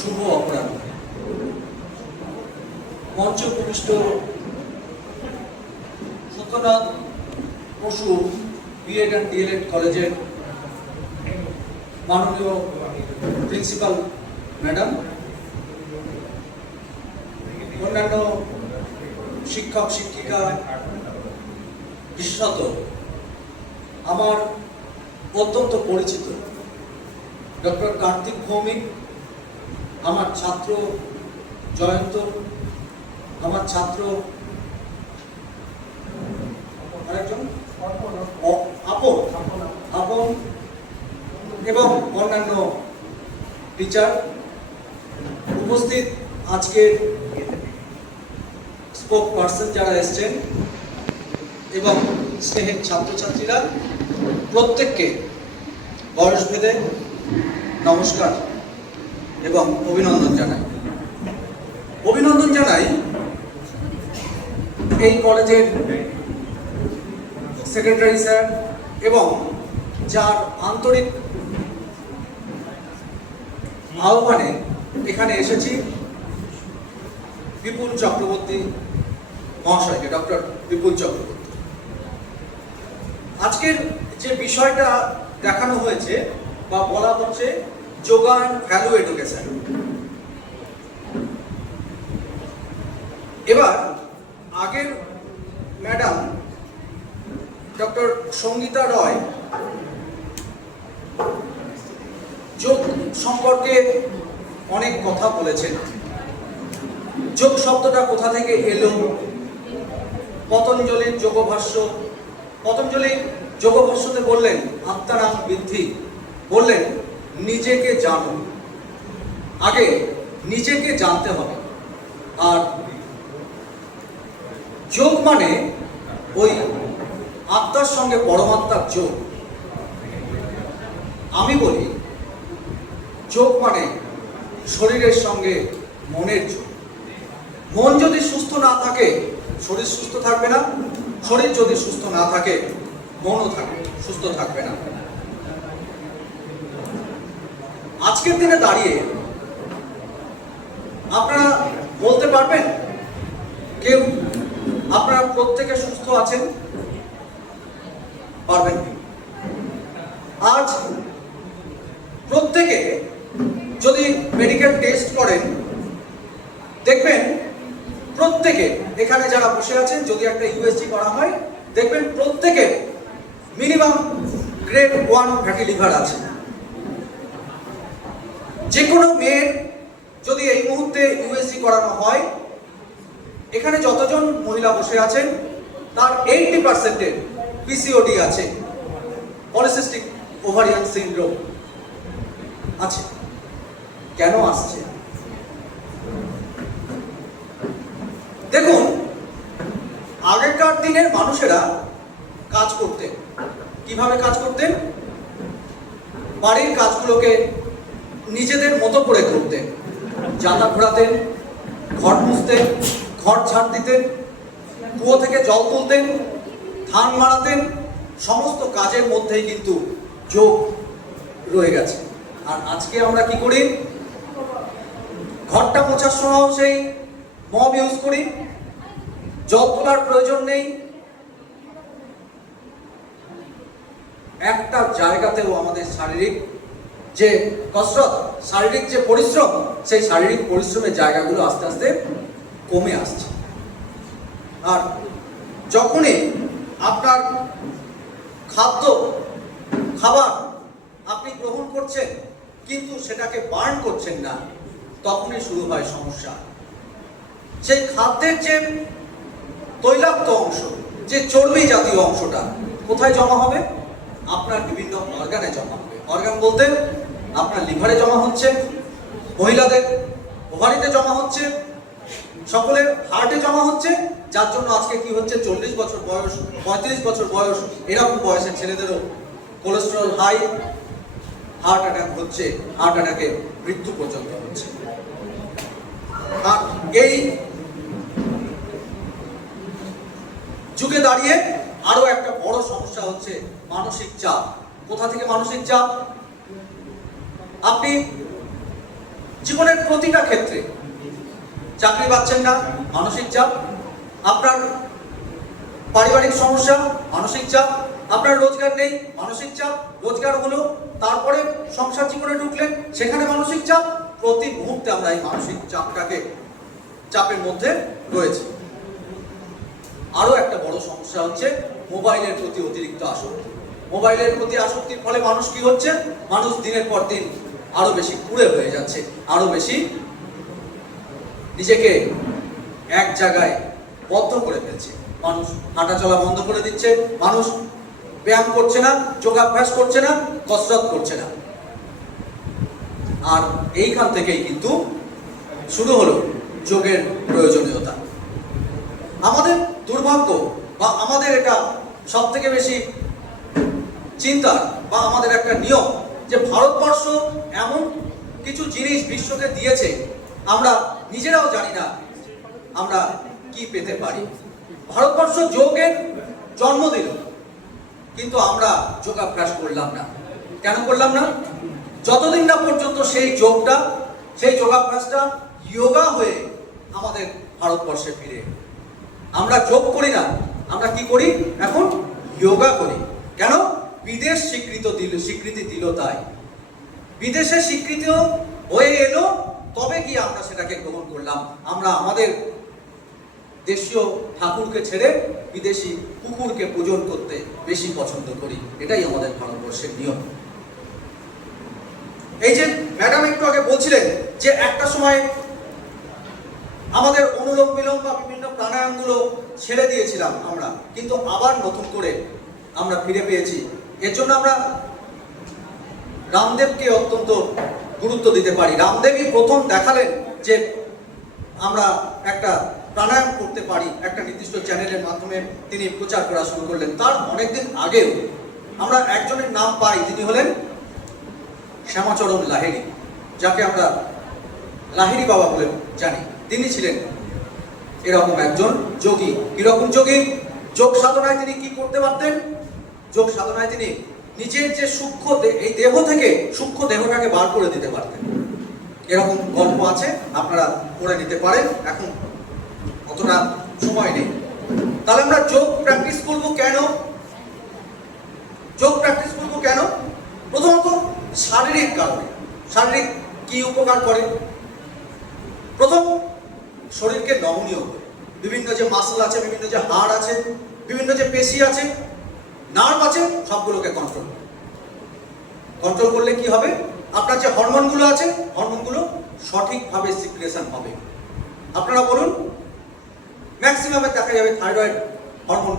শুভ অপরাহ্ন। মঞ্চ উপবিষ্ট Satyanath Basu BEd and DElEd কলেজের মাননীয় প্রিন্সিপাল ম্যাডাম, অন্যান্য শিক্ষক শিক্ষিকা, বিশেষত আমার অত্যন্ত পরিচিত ডক্টর কার্তিক ভৌমিক, আমার ছাত্র জয়ন্ত, আমার ছাত্র আরেকজন আপন এবং অন্যান্য টিচার, উপস্থিত আজকের স্পোক পার্সন যারা এসছেন এবং স্নেহের ছাত্রছাত্রীরা, প্রত্যেককে বয়সভেদে নমস্কার এবং অভিনন্দন জানাই এই কলেজের সেক্রেটারি স্যার এবং যার আন্তরিক আহ্বানে এখানে এসেছি বিপুল চক্রবর্তী মহাশয়কে, ডক্টর বিপুল চক্রবর্তী। আজকের যে বিষয়টা দেখানো হয়েছে বা বলা হচ্ছে যোগান ভ্যালু এডুকেশন। এবার আগের ম্যাডাম ডক্টর সঙ্গীতা রয় যোগ সম্পর্কে অনেক কথা বলেছেন। যোগ শব্দটা কোথা থেকে এলো, পতঞ্জলির যোগভাষ্য, পতঞ্জলির যোগভাষ্যতে বললেন আত্মারাম বৃদ্ধি, বললেন নিজেকে জানো, আগে নিজেকে জানতে হবে। আর যোগ মানে ওই আত্মার সঙ্গে পরমাত্মার যোগ। আমি বলি যোগ মানে শরীরের সঙ্গে মনের যোগ। মন যদি সুস্থ না থাকে শরীর সুস্থ থাকবে না, শরীর যদি সুস্থ না থাকে মনও সুস্থ থাকবে না। আজকের দিনে দাঁড়িয়ে আপনারা বলতে পারবেন কেউ আপনারা প্রত্যেকে সুস্থ আছেন? পারবেন? আজ প্রত্যেকে যদি মেডিকেল টেস্ট করেন দেখবেন প্রত্যেকে এখানে যারা বসে আছেন, যদি একটা ইউএসজি করা হয় দেখবেন প্রত্যেকে মিনিমাম গ্রেড 1 ফ্যাটি লিভার আছে। যে কোনো মেয়ের যদি এই মুহূর্তে ইউএসজি করানো হয়, এখানে যতজন মহিলা বসে আছেন তার 80% পিসিওডি আছে, পলিসিস্টিক ওভারিয়ান সিনড্রোম আছে। কেন আসছে? দেখুন, আগেকার দিনের মানুষেরা কাজ করতেন। কিভাবে কাজ করতেন? বাড়ির কাজগুলোকে নিজেদের মতো করে করতেন। জাতা ঘোরাতেন, ঘর মুছতেন, ঘর ঝাড় দিতেন, কুয়ো থেকে জল তুলতেন, ধান মাড়াতেন। সমস্ত কাজের মধ্যেই কিন্তু যোগ রয়ে গেছে। আর আজকে আমরা কি করি? ঘরটা মোছার সময়ও সেই মপ ইউজ করি, জল তোলার প্রয়োজন নেই। একটা জায়গাতেও আমাদের শারীরিক যে কসরত, শারীরিক যে পরিশ্রম, সেই শারীরিক পরিশ্রমের জায়গাগুলো আস্তে আস্তে কমে আসছে। আর যখনই আপনার খাবার আপনি গ্রহণ করছেন কিন্তু সেটাকে বার্ন করছেন না, তখনই শুরু হয় সমস্যা। সেই খাদ্যের যে তৈলাক্ত অংশ, যে চর্বি জাতীয় অংশটা কোথায় জমা হবে? আপনার বিভিন্ন অর্গানে জমা হবে। অর্গান বলতে আপনার লিভারে জমা হচ্ছে, মহিলাদের ওভারিতে জমা হচ্ছে, সকলের হার্টে জমা হচ্ছে। যার জন্য আজকে কি হচ্ছে, 40 বছর বয়স, 35 বছর বয়স, এরকম বয়সের ছেলেদেরও কোলেস্টেরল হাই, হার্ট অ্যাটাক হচ্ছে, হার্ট অ্যাটাকে মৃত্যু পর্যন্ত হচ্ছে। আর এই যুগে দাঁড়িয়ে আরো একটা বড় সমস্যা হচ্ছে মানসিক চাপ। কোথা থেকে মানসিক চাপ? আপনি জীবনের প্রতিটা ক্ষেত্রে। চাকরি পাচ্ছেন না, মানসিক চাপ। আপনার পারিবারিক সমস্যা, মানসিক চাপ। আপনার রোজগার নেই, মানসিক চাপ। রোজগার হলো, তারপরে সংসার জীবনে ঢুকলেন, সেখানে মানসিক চাপ। প্রতি মুহূর্তে আমরা এই মানসিক চাপের মধ্যে রয়েছি। আরো একটা বড় সমস্যা হচ্ছে মোবাইলের প্রতি অতিরিক্ত আসক্তি। মোবাইলের প্রতি আসক্তির ফলে মানুষ কি হচ্ছে? মানুষ দিনের পর দিন আরো বেশি কুঁড়ে হয়ে যাচ্ছে, আরো বেশি নিজেকে এক জায়গায় বদ্ধ করে ফেলছে। মানুষ হাঁটা চলা বন্ধ করে দিচ্ছে, মানুষ ব্যায়াম করছে না, যোগাভ্যাস করছে না, কসরত করছে না। আর এইখান থেকেই কিন্তু শুরু হলো যোগের প্রয়োজনীয়তা। আমাদের দুর্ভাগ্য বা আমাদের এটা সব থেকে বেশি চিন্তা বা আমাদের একটা নিয়ম যে ভারতবর্ষ এমন কিছু জিনিস বিশ্বকে দিয়েছে, আমরা নিজেরাও জানি না আমরা কি পেতে পারি। ভারতবর্ষ যোগের জন্ম দিল, কিন্তু আমরা যোগাভ্যাস করলাম না। কেন করলাম না? যতদিন না পর্যন্ত সেই যোগটা, সেই যোগাভ্যাসটা যোগা হয়ে আমাদের ভারতবর্ষে ফিরে। আমরা যোগ করি না, আমরা কি করি? এখন যোগা করি। কেন? বিদেশ স্বীকৃতি দিল তাই। বিদেশে স্বীকৃতি হয়ে এলো, তবে গিয়ে আমরা সেটাকে গ্রহণ করলাম। আমরা আমাদের দেশীয় ঠাকুরকে ছেড়ে বিদেশি কুকুরকে পূজন করতে বেশি পছন্দ করি। এটাই আমাদের ভারতবর্ষের নিয়ম। এই যে ম্যাডাম একটু আগে বলছিলেন যে একটা সময় আমাদের অনুলোম বিলোম বা বিভিন্ন প্রাণায়ামগুলো ছেড়ে দিয়েছিলাম আমরা, কিন্তু আবার নতুন করে আমরা ফিরে পেয়েছি। এর জন্য আমরা রামদেবকে অত্যন্ত গুরুত্ব দিতে পারি। রামদেবই প্রথম দেখালেন যে আমরা একটা প্রাণায়াম করতে পারি, একটা নির্দিষ্ট চ্যানেলের মাধ্যমে তিনি প্রচার করা শুরু করলেন। তার অনেকদিন আগেও আমরা একজনের নাম পাই, তিনি হলেন শ্যামাচরণ লাহিড়ী, যাকে আমরা লাহিড়ী বাবা বলে জানি। তিনি ছিলেন এরকম একজন যোগী। কিরকম যোগী? যোগ সাধনায় তিনি কি করতে পারতেন? যোগ সাধনায় তিনি নিজের যে সূক্ষ্ম এই দেহ থেকে সূক্ষ্ম দেহটাকে বার করে দিতে পারতেন। এরকম গল্প আছে, আপনারা পড়ে নিতে পারেন, এখন অতটা সময় নেই। তাহলে আমরা যোগ প্র্যাকটিস করবো কেন? যোগ প্র্যাকটিস করবো কেন? প্রথমত শারীরিক কারণে। শারীরিক কি উপকার করে? প্রথম, শরীরকে নমনীয় করে। বিভিন্ন যে মাসল আছে, বিভিন্ন যে হাড় আছে, বিভিন্ন যে পেশি আছে, নার্ভ আছে, সবগুলোকে কন্ট্রোল করলে কি হবে? আপনার যে হরমোনগুলো আছে, হরমোনগুলো সঠিকভাবে সিক্রেশন হবে। আপনারা বলুন, ম্যাক্সিমামে দেখা যাবে থাইরয়েড হরমোন